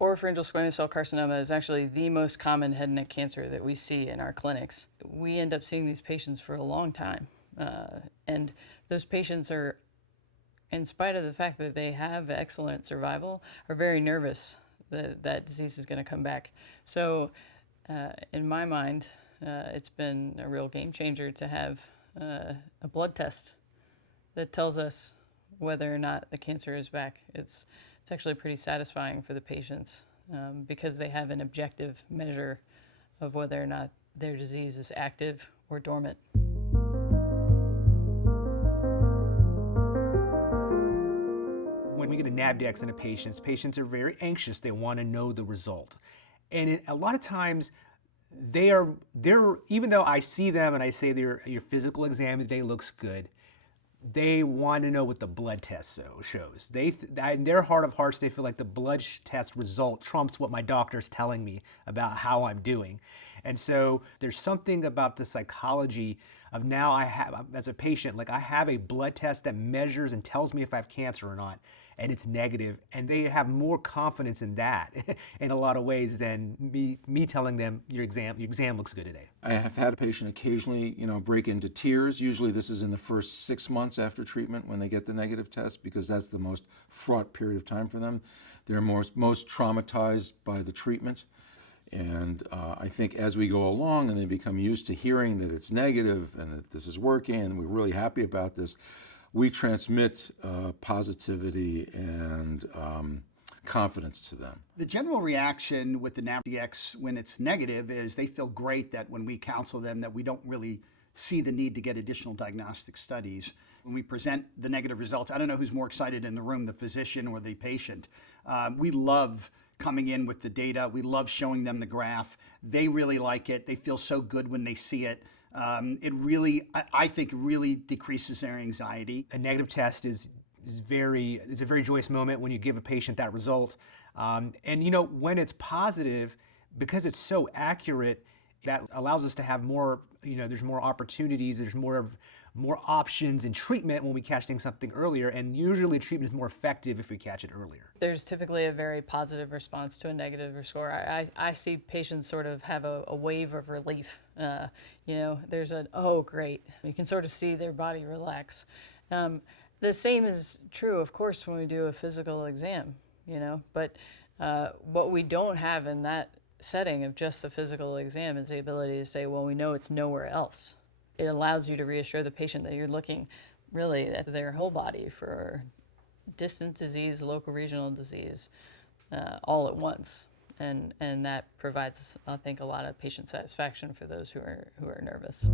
Oropharyngeal squamous cell carcinoma is actually the most common head and neck cancer that we see in our clinics. We end up seeing these patients for a long time. And those patients are, in spite of the fact that they have excellent survival, are very nervous that that disease is going to come back. So in my mind, it's been a real game changer to have a blood test that tells us whether or not the cancer is back. It's actually pretty satisfying for the patients because they have an objective measure of whether or not their disease is active or dormant. When we get a NavDx into patients are very anxious. They want to know the result. And a lot of times, they're even though I see them and I say your physical exam today looks good, they want to know what the blood test shows. In their heart of hearts, they feel like the blood test result trumps what my doctor's telling me about how I'm doing. And so there's something about the psychology of now I have, as a patient, like I have a blood test that measures and tells me if I have cancer or not, and it's negative, and they have more confidence in that in a lot of ways than me telling them your exam looks good today. I have had a patient occasionally, break into tears. Usually this is in the first 6 months after treatment when they get the negative test, because that's the most fraught period of time for them. They're most traumatized by the treatment. And I think as we go along and they become used to hearing that it's negative and that this is working and we're really happy about this, we transmit positivity and confidence to them. The general reaction with the NavDx when it's negative is they feel great that when we counsel them that we don't really see the need to get additional diagnostic studies. When we present the negative results, I don't know who's more excited in the room, the physician or the patient. We love coming in with the data. We love showing them the graph. They really like it. They feel so good when they see it. It really, I think, really decreases their anxiety. A negative test is a very joyous moment when you give a patient that result. And when it's positive, because it's so accurate, that allows us to have more, there's more opportunities, there's more options in treatment when we catch something earlier, and usually treatment is more effective if we catch it earlier. There's typically a very positive response to a negative score. I see patients sort of have a wave of relief. There's an, oh, great. You can sort of see their body relax. The same is true, of course, when we do a physical exam, but what we don't have in that setting of just the physical exam is the ability to say, well, we know it's nowhere else. It allows you to reassure the patient that you're looking really at their whole body for distant disease, local regional disease, all at once. And that provides, I think, a lot of patient satisfaction for those who are nervous.